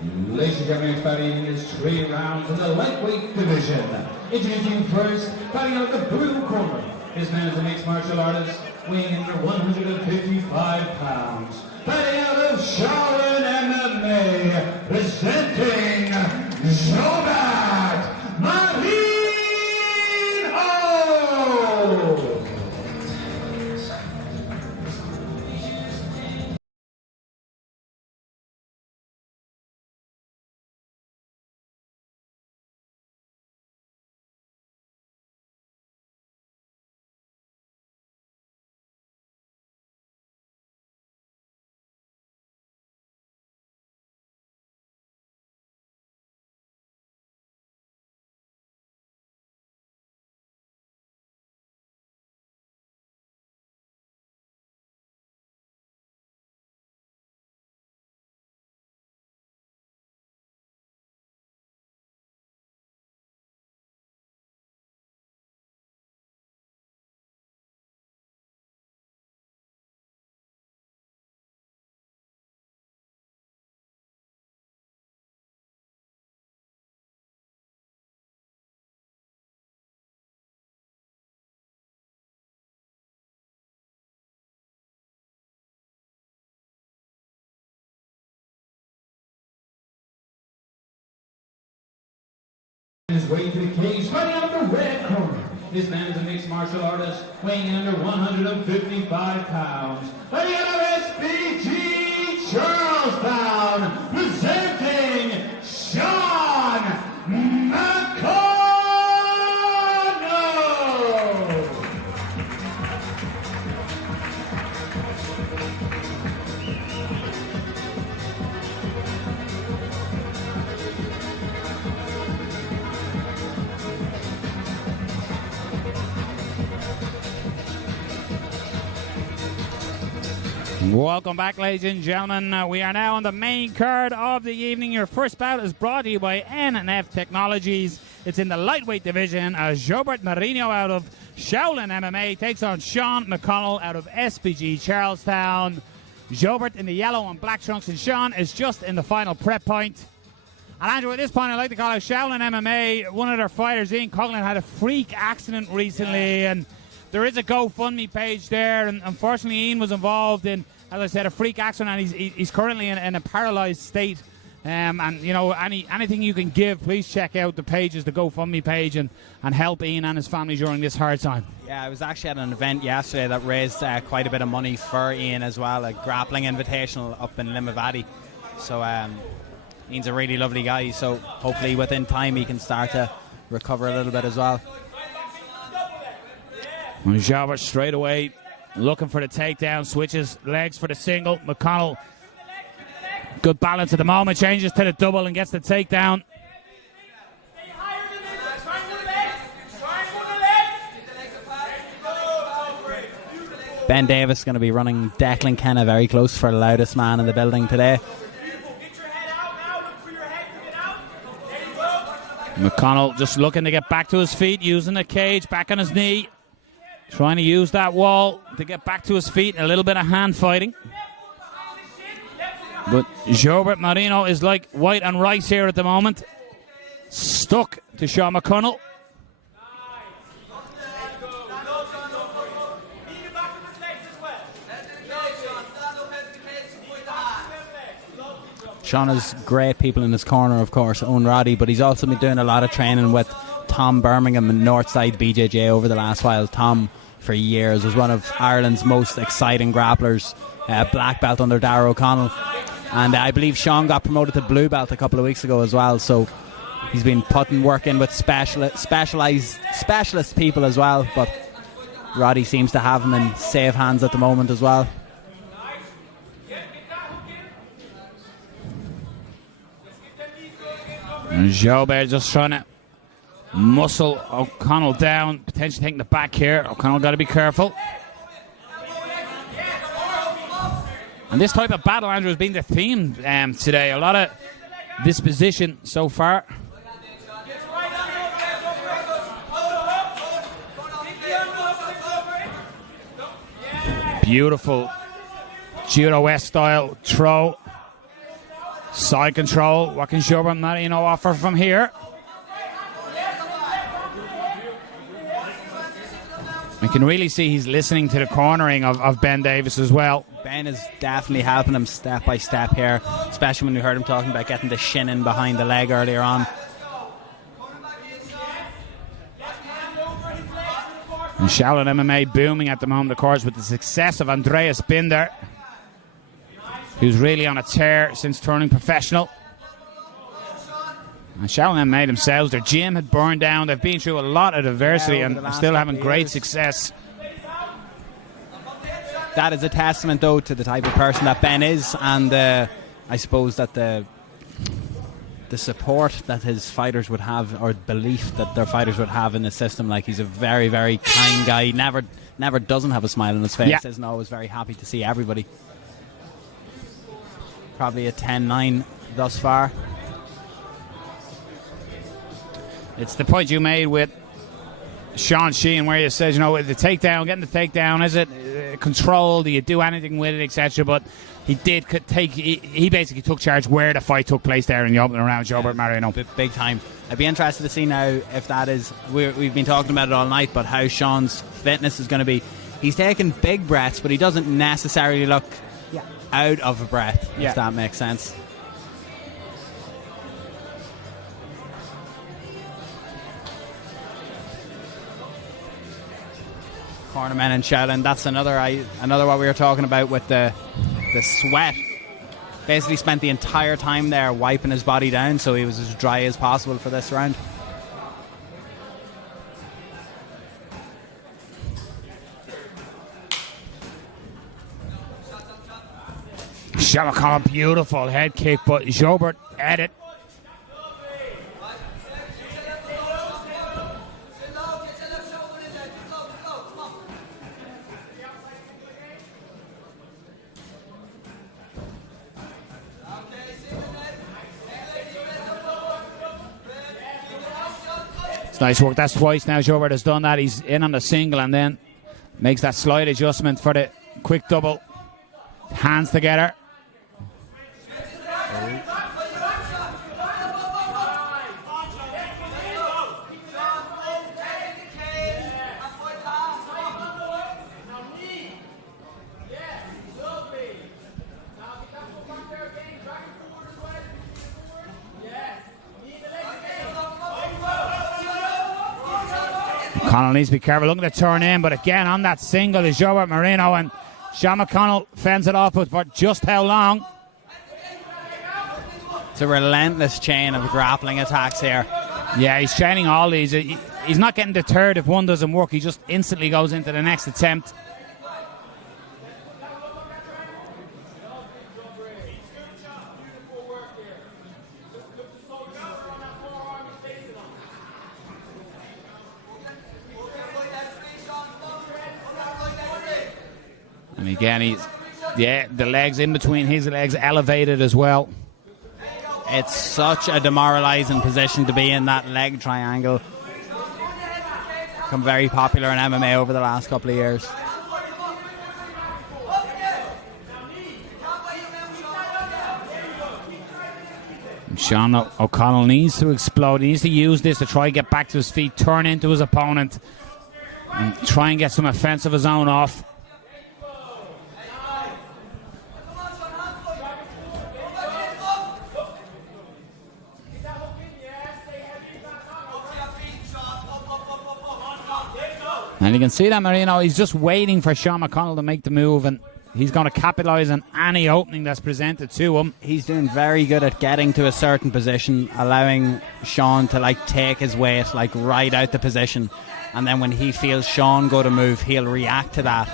Ladies and gentlemen, fighting is 3 rounds in the lightweight division. Introducing first, fighting out of the blue corner. This man is a mixed martial artist, weighing in under 155 pounds. Fighting out of Shaolin MMA, presenting Jobert, Marinho! His way to the cage, fighting out of the red corner. This man is a mixed martial artist, weighing in under 155 pounds. Fighting out of SBG Charlestown, presenting Sean McConnell. Welcome back, ladies and gentlemen. We are now on the main card of the evening. Your first bout is brought to you by N&F Technologies. It's in the lightweight division. Jobert Marinho out of Shaolin MMA takes on Sean McConnell out of SBG Charlestown. Jobert in the yellow and black trunks, and Sean is just in the final prep point. And Andrew, at this point, I'd like to call out Shaolin MMA. One of their fighters, Ian Coughlin, had a freak accident recently, and there is a GoFundMe page there, and unfortunately Ian was involved in, as I said, a freak accident, and he's currently in a paralysed state. And, you know, anything you can give, please check out the pages, the GoFundMe page, and help Ian and his family during this hard time. Yeah, I was actually at an event yesterday that raised quite a bit of money for Ian as well, a grappling invitational up in Limavady. So Ian's a really lovely guy, so hopefully within time he can start to recover a little bit as well. Jobert straight away looking for the takedown, switches legs for the single. McConnell, good balance at the moment, changes to the double and gets the takedown. Ben Davis is going to be running Declan Kenna very close for the loudest man in the building today. McConnell just looking to get back to his feet, using the cage, back on his knee. Trying to use that wall to get back to his feet. A little bit of hand fighting. But Jobert Marinho is like white and rice here at the moment. Stuck to Sean McConnell. Sean has great people in his corner, of course, Owen Roddy, but he's also been doing a lot of training with Tom Birmingham and Northside BJJ over the last while. Tom, for years, was one of Ireland's most exciting grapplers, black belt under Darragh O'Connell. And I believe Sean got promoted to blue belt a couple of weeks ago as well, so he's been putting work in with specialist people as well, but Roddy seems to have him in safe hands at the moment as well. And Jobert just trying to muscle O'Connell down, potentially taking the back here. O'Connell got to be careful. And this type of battle, Andrew, has been the theme today. A lot of disposition so far. Beautiful judo-esque style throw. Side control. What can Jobert Marinho offer from here? You can really see he's listening to the cornering of Ben Davis as well. Ben is definitely helping him step by step here, especially when we heard him talking about getting the shin in behind the leg earlier on. And Shaolin MMA booming at the moment, of course, with the success of Andreas Binder, who's really on a tear since turning professional. And Shaolin MMA themselves, their gym had burned down. They've been through a lot of adversity and still having great success. That is a testament, though, to the type of person that Ben is, and I suppose that the support that his fighters would have, or belief that their fighters would have in the system. Like, he's a very, very kind guy. He never doesn't have a smile on his face. Yeah. Isn't always very happy to see everybody. Probably a 10-9 thus far. It's the point you made with Sean Sheehan, where you said, the takedown, getting the takedown, is it controlled? Do you do anything with it, etc.? But he did he basically took charge where the fight took place there in the opening round, Jobert Marinho. Big time. I'd be interested to see now if that is, we've been talking about it all night, but how Sean's fitness is going to be. He's taking big breaths, but he doesn't necessarily look out of breath, if that makes sense. Cornermen and Shaolin, that's another what we were talking about with the sweat. Basically spent the entire time there wiping his body down, so he was as dry as possible for this round. McConnell, beautiful head kick, but Jobert at it. It's nice work. That's twice now Jobert has done that. He's in on the single and then makes that slight adjustment for the quick double. Hands together. McConnell needs to be careful. Looking to turn in, but again on that single is Jobert Marinho, and Sean McConnell fends it off, but for just how long? It's a relentless chain of grappling attacks here. Yeah, he's chaining all these. He's not getting deterred if one doesn't work. He just instantly goes into the next attempt. And again, the legs in between his legs elevated as well. It's such a demoralizing position to be in, that leg triangle. Become very popular in MMA over the last couple of years. Sean O'Connell needs to explode. He needs to use this to try and get back to his feet, turn into his opponent, and try and get some offense of his own off. And you can see that Marinho, he's just waiting for Sean McConnell to make the move, and he's going to capitalise on any opening that's presented to him. He's doing very good at getting to a certain position, allowing Sean to take his weight right out the position, and then when he feels Sean go to move, he'll react to that.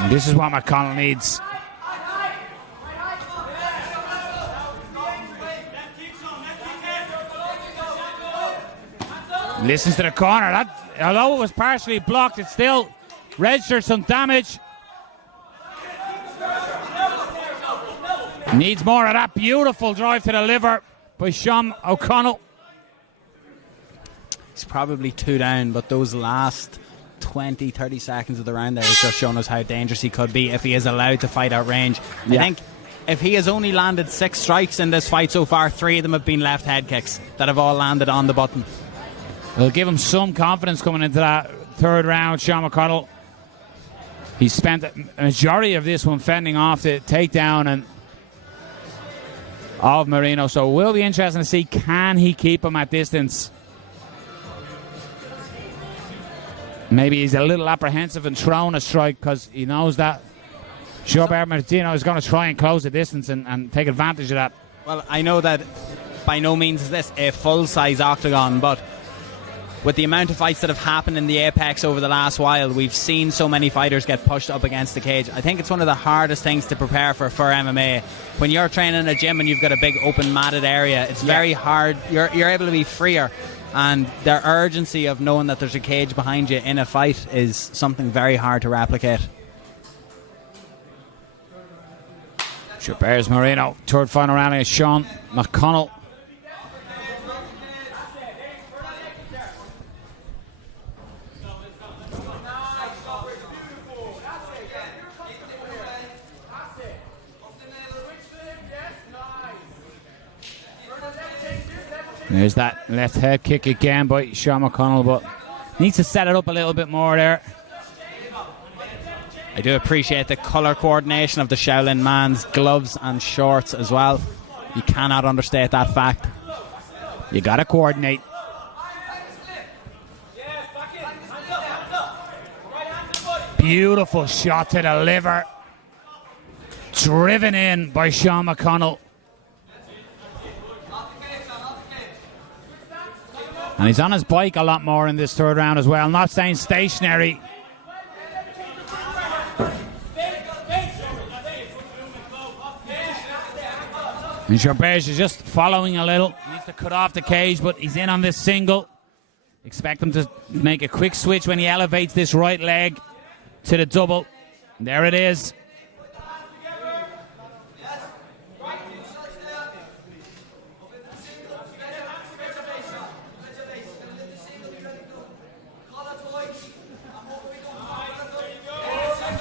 And this is what McConnell needs. Listens to the corner. That, although it was partially blocked, it still registered some damage. Needs more of that beautiful drive to the liver by Sean O'Connell. He's probably 2 down, but those last 20-30 seconds of the round there has just shown us how dangerous he could be if he is allowed to fight out range. Yeah. I think if he has only landed 6 strikes in this fight so far, 3 of them have been left head kicks that have all landed on the button. It'll give him some confidence coming into that third round. Sean McConnell, he spent a majority of this one fending off the takedown and of Marinho, so it will be interesting to see, can he keep him at distance? Maybe he's a little apprehensive in throwing a strike because he knows that Jobert Martino is going to try and close the distance and take advantage of that. Well, I know that by no means is this a full-size octagon, but with the amount of fights that have happened in the Apex over the last while, we've seen so many fighters get pushed up against the cage. I think it's one of the hardest things to prepare for MMA. When you're training in a gym and you've got a big open matted area, it's very hard. You're able to be freer, and the urgency of knowing that there's a cage behind you in a fight is something very hard to replicate. Jobert Marino, third final round against Sean McConnell. There's that left head kick again by Sean McConnell, but needs to set it up a little bit more there. I do appreciate the colour coordination of the Shaolin man's gloves and shorts as well. You cannot understate that fact. You got to coordinate. Beautiful shot to the liver. Driven in by Sean McConnell. And he's on his bike a lot more in this third round as well, not staying stationary. And Jobert is just following a little. He needs to cut off the cage, but he's in on this single. Expect him to make a quick switch when he elevates this right leg to the double. And there it is.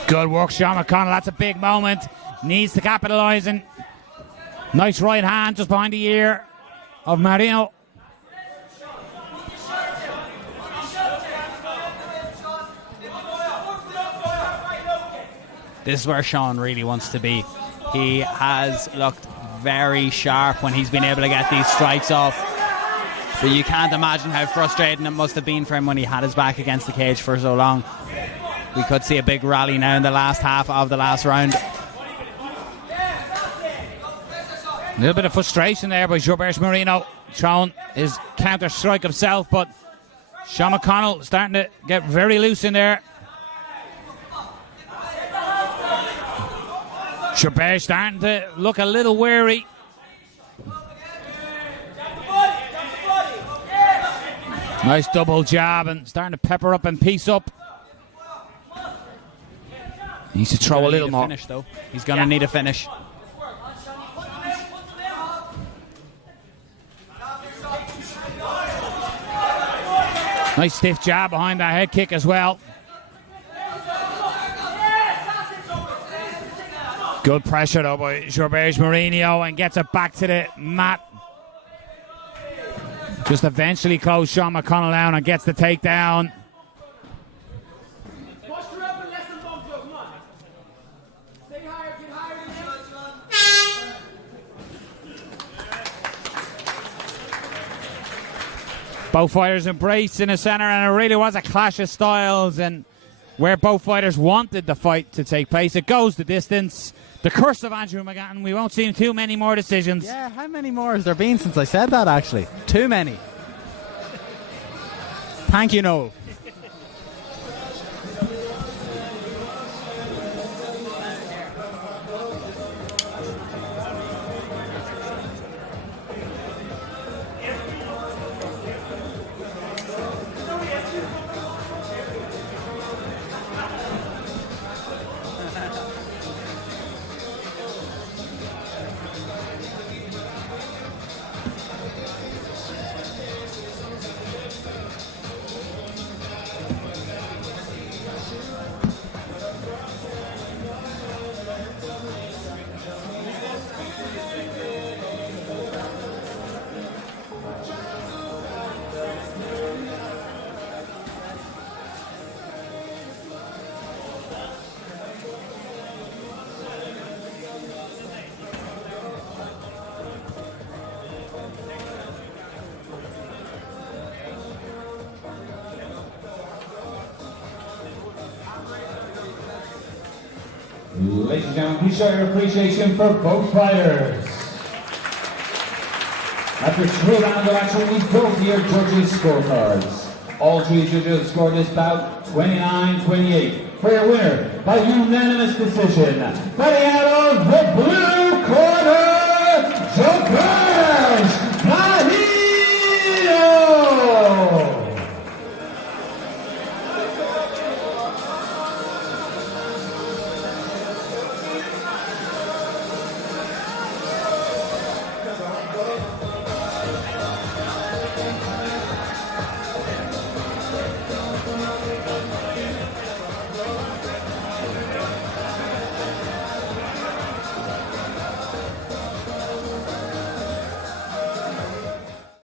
Good work, Sean McConnell. That's a big moment. Needs to capitalise. And nice right hand just behind the ear of Marinho. This is where Sean really wants to be. He has looked very sharp when he's been able to get these strikes off. But you can't imagine how frustrating it must have been for him when he had his back against the cage for so long. We could see a big rally now in the last half of the last round. A little bit of frustration there by Jobert Marino, throwing his counter strike himself, but Sean McConnell starting to get very loose in there. Jobert starting to look a little wary. Nice double jab and starting to pepper up and piece up. He needs to throw a little more. Finish, though. He's going to need a finish. Nice stiff jab behind that head kick as well. Good pressure though by Jobert Marinho, and gets it back to the mat. Just eventually close Sean McConnell down and gets the takedown. Both fighters embraced in the center, and it really was a clash of styles, and where both fighters wanted the fight to take place. It goes the distance. The curse of Andrew McGann. We won't see too many more decisions. Yeah, how many more has there been since I said that, actually? Too many. Thank you, Noel. Ladies and gentlemen, please show your appreciation for both fighters. After 3 rounds of action, we both hear judges' scorecards. All 3 judges scored this bout 29-28. For your winner, by unanimous decision, fighting out of the blue